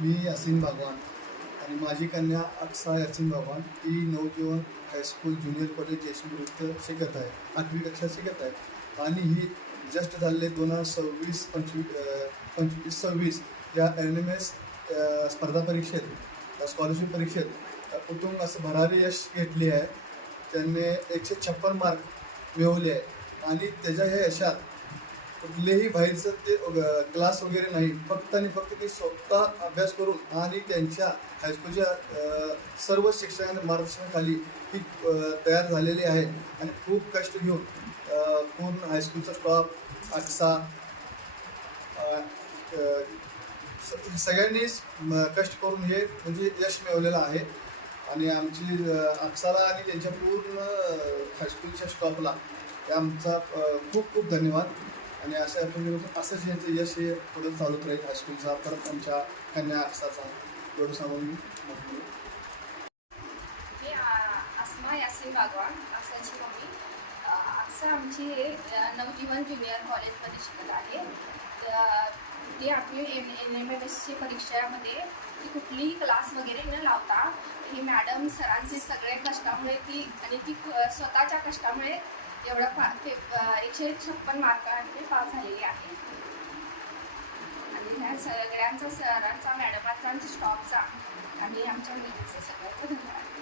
मी यासीन बागवान आणि माझी कन्या अक्सा यासीन बागवान ही नवजीवन हायस्कूल ज्युनियर कॉलेज जयसिंगपूर इथं शिकत आहे, 8वी कक्षा शिकत आहे. आणि ही जस्ट झाले 2026 25 26 या NMS स्पर्धा परीक्षेत स्कॉलरशिप परीक्षेत उत्तुंग असं भरारी यश घेतले आहे. त्यांनी 156 मार्क मिळवले आहे आणि त्याच्या ह्या यशात कुठलेही बाहेरचं ते क्लास वगैरे नाही, फक्त आणि फक्त ते स्वतः अभ्यास करून आणि त्यांच्या हायस्कूलच्या सर्व शिक्षकांच्या मार्गदर्शनाखाली ही तयार झालेली आहे. आणि खूप कष्ट घेऊन पूर्ण हायस्कूलचा स्टॉप अक्सा सगळ्यांनीच कष्ट करून हे म्हणजे यश मिळवलेलं आहे. आणि आमची अक्साला आणि त्यांच्या पूर्ण हायस्कूलच्या स्टॉपला आमचा खूप खूप धन्यवाद. आणि असंच यांचं यश हे पुढे चालूच राहील हायस्कूलचा, परत आमच्या कन्या अक्साचा. एवढं सांगून मी म्हटलं. मी अस्मा यासीन बागवान, अक्साची मम्मी. अक्सा आमची नवजीवन ज्युनियर कॉलेजमध्ये शिकत आहे. ती 8वी NMS परीक्षेमध्ये ती कुठलीही क्लास वगैरे न लावता ही मॅडम सरांचे सगळे कष्टामुळे ती स्वतःच्या कष्टामुळे एवढं 156 मार्कांनी पास झालेली आहे. आणि ह्या सगळ्यांचा सरांचा, मॅडमांचा आणि स्टॉफचा आणि आमच्या मुलींचा सगळ्यांचा धन्यवाद.